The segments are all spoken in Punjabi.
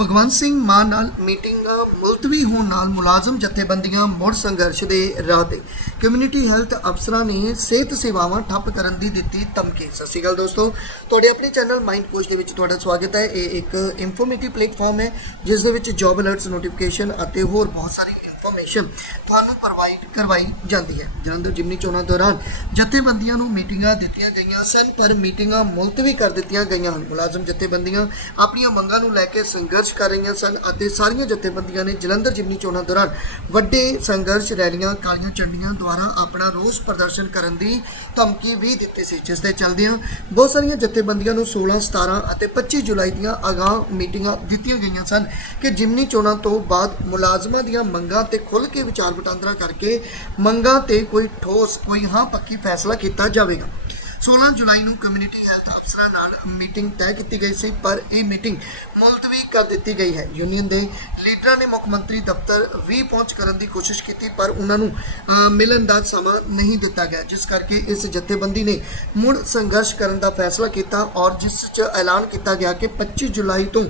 ਭਗਵੰਤ ਸਿੰਘ ਮਾਨ ਨਾਲ ਮੀਟਿੰਗ ਮੁਲਤਵੀ ਹੋਣ ਨਾਲ ਮੁਲਾਜ਼ਮ ਜਥੇਬੰਦੀਆਂ ਮੁੜ ਸੰਘਰਸ਼ ਦੇ ਰਾਹ ਤੇ। ਕਮਿਊਨਿਟੀ ਹੈਲਥ ਅਫਸਰਾਂ ਨੇ ਸਿਹਤ ਸੇਵਾਵਾਂ ਠੱਪ ਕਰਨ ਦੀ ਦਿੱਤੀ ਧਮਕੀ। ਸਤਿ ਸ਼੍ਰੀ ਅਕਾਲ ਦੋਸਤੋ। ਤੁਹਾਡੇ ਆਪਣੇ ਚੈਨਲ ਮਾਈਂਡ ਕੋਚ ਦੇ ਵਿੱਚ ਤੁਹਾਡਾ ਸਵਾਗਤ ਹੈ। ਇਹ ਇੱਕ ਇਨਫੋਰਮੇਟਿਵ ਪਲੇਟਫਾਰਮ ਹੈ, ਜਿਸ ਦੇ ਵਿੱਚ ਜੌਬ ਅਲਰਟਸ ਨੋਟੀਫਿਕੇਸ਼ਨ ਅਤੇ ਹੋਰ ਬਹੁਤ ਸਾਰੀ ਇਨਫੋਰਮੇਸ਼ਨ ਤੁਹਾਨੂੰ ਪ੍ਰੋਵਾਈਡ ਕਰਵਾਈ ਜਾਂਦੀ ਹੈ। ਜਲੰਧਰ ਜਿਮਨੀ ਚੋਣਾਂ ਦੌਰਾਨ ਜਥੇਬੰਦੀਆਂ ਨੂੰ ਮੀਟਿੰਗਾਂ ਦਿੱਤੀਆਂ ਗਈਆਂ ਸਨ, ਪਰ ਮੀਟਿੰਗਾਂ ਮੁਲਤਵੀ ਕਰ ਦਿੱਤੀਆਂ ਗਈਆਂ ਹਨ। ਮੁਲਾਜ਼ਮ ਜਥੇਬੰਦੀਆਂ ਆਪਣੀਆਂ ਮੰਗਾਂ ਨੂੰ ਲੈ ਕੇ ਸੰਘਰਸ਼ ਕਰ ਰਹੀਆਂ ਸਨ ਅਤੇ ਸਾਰੀਆਂ ਜਥੇਬੰਦੀਆਂ ਨੇ ਜਲੰਧਰ ਜਿਮਨੀ ਚੋਣਾਂ ਦੌਰਾਨ ਵੱਡੇ ਸੰਘਰਸ਼ ਰੈਲੀਆਂ, ਕਾਲੀਆਂ ਝੰਡੀਆਂ ਦੁਆਰਾ ਆਪਣਾ ਰੋਸ ਪ੍ਰਦਰਸ਼ਨ ਕਰਨ ਦੀ ਧਮਕੀ ਵੀ ਦਿੱਤੀ ਸੀ, ਜਿਸ ਦੇ ਚਲਦਿਆਂ ਬਹੁਤ ਸਾਰੀਆਂ ਜਥੇਬੰਦੀਆਂ ਨੂੰ 16 17 ਅਤੇ 25 ਜੁਲਾਈ ਦੀਆਂ ਅਗਾਹ ਮੀਟਿੰਗਾਂ ਦਿੱਤੀਆਂ ਗਈਆਂ ਸਨ ਕਿ ਜਿਮਨੀ ਚੋਣਾਂ ਤੋਂ ਬਾਅਦ ਮੁਲਾਜ਼ਮਾਂ ਦੀਆਂ ਮੰਗਾਂ ਤੇ ਖੁੱਲ੍ਹ ਕੇ ਵਿਚਾਰ ਵਟਾਂਦਰਾ ਕਰਕੇ ਮੰਗਾਂ ਤੇ ਕੋਈ ਠੋਸ, ਕੋਈ ਹਾਂ ਪੱਕੀ ਫੈਸਲਾ ਕੀਤਾ ਜਾਵੇਗਾ। 16 ਜੁਲਾਈ ਨੂੰ ਕਮਿਊਨਿਟੀ ਹੈਲਥ ਅਫਸਰਾਂ ਨਾਲ ਮੀਟਿੰਗ ਤੈਅ ਕੀਤੀ ਗਈ ਸੀ, ਪਰ ਇਹ ਮੀਟਿੰਗ ਕਰ ਦਿੱਤੀ ਗਈ ਹੈ। ਯੂਨੀਅਨ ਦੇ ਲੀਡਰਾਂ ਨੇ ਮੁੱਖ ਮੰਤਰੀ ਦਫ਼ਤਰ ਵੀ ਪਹੁੰਚ ਕਰਨ ਦੀ ਕੋਸ਼ਿਸ਼ ਕੀਤੀ, ਪਰ ਉਹਨਾਂ ਨੂੰ ਮਿਲਣ ਦਾ ਸਮਾਂ ਨਹੀਂ ਦਿੱਤਾ ਗਿਆ, ਜਿਸ ਕਰਕੇ ਇਸ ਜਥੇਬੰਦੀ ਨੇ ਮੁੜ ਸੰਘਰਸ਼ ਕਰਨ ਦਾ ਫੈਸਲਾ ਕੀਤਾ ਔਰ ਜਿਸ 'ਚ ਐਲਾਨ ਕੀਤਾ ਗਿਆ ਕਿ 25 ਜੁਲਾਈ ਤੋਂ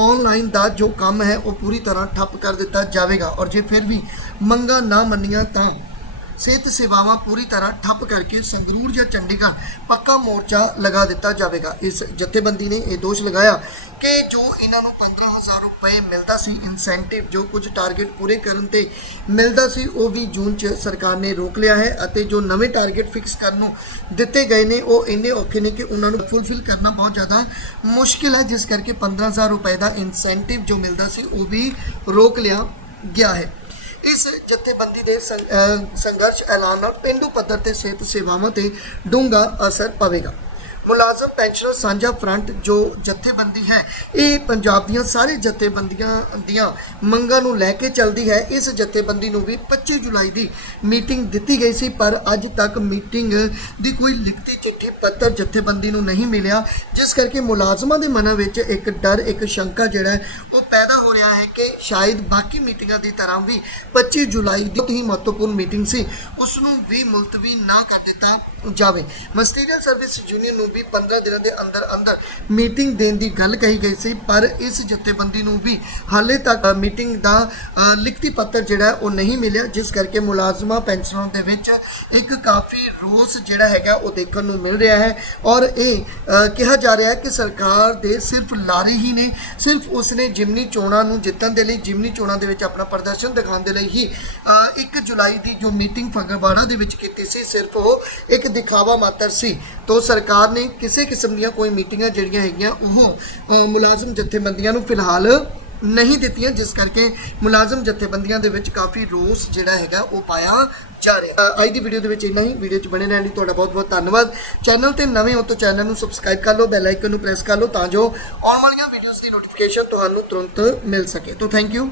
ਆਨਲਾਈਨ ਦਾ ਜੋ ਕੰਮ ਹੈ, ਉਹ ਪੂਰੀ ਤਰ੍ਹਾਂ ਠੱਪ ਕਰ ਦਿੱਤਾ ਜਾਵੇਗਾ। ਔਰ ਜੇ ਫਿਰ ਵੀ ਮੰਗਾਂ ਨਾ ਮੰਨੀਆਂ ਤਾਂ ਸਿਹਤ ਸੇਵਾਵਾਂ ਪੂਰੀ ਤਰ੍ਹਾਂ ਠੱਪ ਕਰਕੇ ਸੰਗਰੂਰ ਜਾਂ ਚੰਡੀਗੜ੍ਹ ਪੱਕਾ ਮੋਰਚਾ ਲਗਾ ਦਿੱਤਾ ਜਾਵੇਗਾ। ਇਸ ਜਥੇਬੰਦੀ ਨੇ ਇਹ ਦੋਸ਼ ਲਗਾਇਆ ਕਿ ਜੋ ਇਹਨਾਂ ਨੂੰ 15000 ਰੁਪਏ ਮਿਲਦਾ ਸੀ ਇਨਸੈਂਟਿਵ ਜੋ ਕੁਝ ਟਾਰਗੇਟ ਪੂਰੇ ਕਰਨ ਤੇ ਮਿਲਦਾ ਸੀ, ਉਹ ਵੀ ਜੂਨ 'ਚ ਸਰਕਾਰ ਨੇ ਰੋਕ ਲਿਆ ਹੈ ਅਤੇ ਜੋ ਨਵੇਂ ਟਾਰਗੇਟ ਫਿਕਸ ਕਰਨ ਨੂੰ ਦਿੱਤੇ ਗਏ ਨੇ, ਉਹ ਇੰਨੇ ਔਖੇ ਨੇ ਕਿ ਉਹਨਾਂ ਨੂੰ ਫੁੱਲਫਿਲ ਕਰਨਾ ਬਹੁਤ ਜ਼ਿਆਦਾ ਮੁਸ਼ਕਿਲ ਹੈ, ਜਿਸ ਕਰਕੇ 15000 ਰੁਪਏ ਦਾ ਇਨਸੈਂਟਿਵ ਜੋ ਮਿਲਦਾ ਸੀ, ਉਹ ਵੀ ਰੋਕ ਲਿਆ ਗਿਆ ਹੈ। ਇਸ ਜਥੇਬੰਦੀ ਦੇ ਸੰ- ਸੰਘਰਸ਼ ਐਲਾਨ ਨਾਲ ਪਿੰਡੂ ਪੱਧਰ ਤੇ ਸਿਹਤ ਸੇਵਾਵਾਂ ਤੇ ਡੂੰਘਾ ਅਸਰ ਪਵੇਗਾ। ਮੁਲਾਜ਼ਮ, ਪੈਨਸ਼ਨਰ ਸਾਂਝਾ ਫਰੰਟ ਜੋ ਜਥੇਬੰਦੀ ਹੈ, ਇਹ ਪੰਜਾਬ ਦੀਆਂ ਸਾਰੇ ਜਥੇਬੰਦੀਆਂ ਦੀਆਂ ਮੰਗਾਂ ਨੂੰ ਲੈ ਕੇ ਚੱਲਦੀ ਹੈ। ਇਸ ਜਥੇਬੰਦੀ ਨੂੰ ਵੀ 25 ਜੁਲਾਈ ਦੀ ਮੀਟਿੰਗ ਦਿੱਤੀ ਗਈ ਸੀ, ਪਰ ਅੱਜ ਤੱਕ ਮੀਟਿੰਗ ਦੀ ਕੋਈ ਲਿਖਤੀ ਚਿੱਠੀ ਪੱਤਰ ਜਥੇਬੰਦੀ ਨੂੰ ਨਹੀਂ ਮਿਲਿਆ, ਜਿਸ ਕਰਕੇ ਮੁਲਾਜ਼ਮਾਂ ਦੇ ਮਨਾਂ ਵਿੱਚ ਇੱਕ ਡਰ, ਇੱਕ ਸ਼ੰਕਾ ਜਿਹੜਾ ਉਹ ਹੋ ਰਿਹਾ ਹੈ ਕਿ ਸ਼ਾਇਦ ਬਾਕੀ ਮੀਟਿੰਗਾਂ ਦੀ ਤਰ੍ਹਾਂ ਵੀ 25 ਜੁਲਾਈ ਦੀ ਬਹੁਤ ਹੀ ਮਹੱਤਵਪੂਰਨ ਮੀਟਿੰਗ ਸੀ ਉਸ ਨੂੰ ਵੀ ਮੁਲਤਵੀ ਨਾ ਕਰ ਦਿੱਤਾ ਜਾਵੇ। ਮਸਟੀਰੀਅਲ ਸਰਵਿਸ ਯੂਨੀਅਨ ਨੂੰ ਵੀ 15 ਦਿਨਾਂ ਦੇ ਅੰਦਰ ਅੰਦਰ ਮੀਟਿੰਗ ਦੇਣ ਦੀ ਗੱਲ ਕਹੀ ਗਈ ਸੀ, ਪਰ ਇਸ ਜਥੇਬੰਦੀ ਨੂੰ ਵੀ ਹਾਲੇ ਤੱਕ ਮੀਟਿੰਗ ਦਾ ਲਿਖਤੀ ਪੱਤਰ ਜਿਹੜਾ ਉਹ ਨਹੀਂ ਮਿਲਿਆ, ਜਿਸ ਕਰਕੇ ਮੁਲਾਜ਼ਮਾਂ ਪੈਨਸ਼ਨਰਾਂ ਦੇ ਵਿੱਚ ਇੱਕ ਕਾਫੀ ਰੋਸ ਜਿਹੜਾ ਹੈਗਾ ਉਹ ਦੇਖਣ ਨੂੰ ਮਿਲ ਰਿਹਾ ਹੈ। ਔਰ ਇਹ ਕਿਹਾ ਜਾ ਰਿਹਾ ਹੈ ਕਿ ਸਰਕਾਰ ਦੇ ਸਿਰਫ ਲਾਰੇ ਹੀ ਨੇ, ਸਿਰਫ ਉਸਨੇ ਜਿਮਨੀ ਚੋਣ ਨੂੰ ਜਿੱਤਣ ਦੇ ਲਈ, ਜਿਮਨੀ ਚੋਣਾਂ ਦੇ ਵਿੱਚ ਆਪਣਾ ਪ੍ਰਦਰਸ਼ਨ ਦਿਖਾਉਣ ਦੇ ਲਈ ਹੀ 1 ਜੁਲਾਈ ਦੀ ਜੋ ਮੀਟਿੰਗ ਫਗਵਾੜਾ ਦੇ ਵਿੱਚ ਕੀਤੀ ਸੀ, ਸਿਰਫ ਉਹ ਇੱਕ ਦਿਖਾਵਾ ਮਾਤਰ ਸੀ। ਤੋਂ ਸਰਕਾਰ ਨੇ ਕਿਸੇ ਕਿਸਮ ਦੀਆਂ ਕੋਈ ਮੀਟਿੰਗਾਂ ਜਿਹੜੀਆਂ ਹੈਗੀਆਂ, ਉਹ ਮੁਲਾਜ਼ਮ ਜਥੇਬੰਦੀਆਂ ਨੂੰ ਫਿਲਹਾਲ ਨਹੀਂ ਦਿੱਤੀਆਂ, ਜਿਸ ਕਰਕੇ ਮੁਲਾਜ਼ਮ ਜਥੇਬੰਦੀਆਂ ਦੇ ਵਿੱਚ ਕਾਫੀ ਰੋਸ ਜਿਹੜਾ ਹੈਗਾ ਉਹ ਪਾਇਆ ਜਾ ਰਿਹਾ। ਅੱਜ ਦੀ ਵੀਡੀਓ ਦੇ ਵਿੱਚ ਇੰਨਾ ਹੀ। ਵੀਡੀਓ 'ਚ ਬਣੇ ਰਹਿਣ ਲਈ ਤੁਹਾਡਾ ਬਹੁਤ ਬਹੁਤ ਧੰਨਵਾਦ। ਚੈਨਲ ਤੇ ਨਵੇਂ ਹੋ ਤਾਂ ਚੈਨਲ ਨੂੰ ਸਬਸਕ੍ਰਾਈਬ ਕਰ ਲਓ ਬੈਲ ਆਈਕਨ ਨੂੰ ਪ੍ਰੈਸ ਕਰ ਲਓ ਤਾਂ ਜੋ ਆਉਣ ਵਾਲੀਆਂ ਵੀਡੀਓਜ਼ ਦੀ ਨੋਟੀਫਿਕੇਸ਼ਨ ਤੁਹਾਨੂੰ ਤੁਰੰਤ ਮਿਲ ਸਕੇ। ਤੋਂ ਥੈਂਕ ਯੂ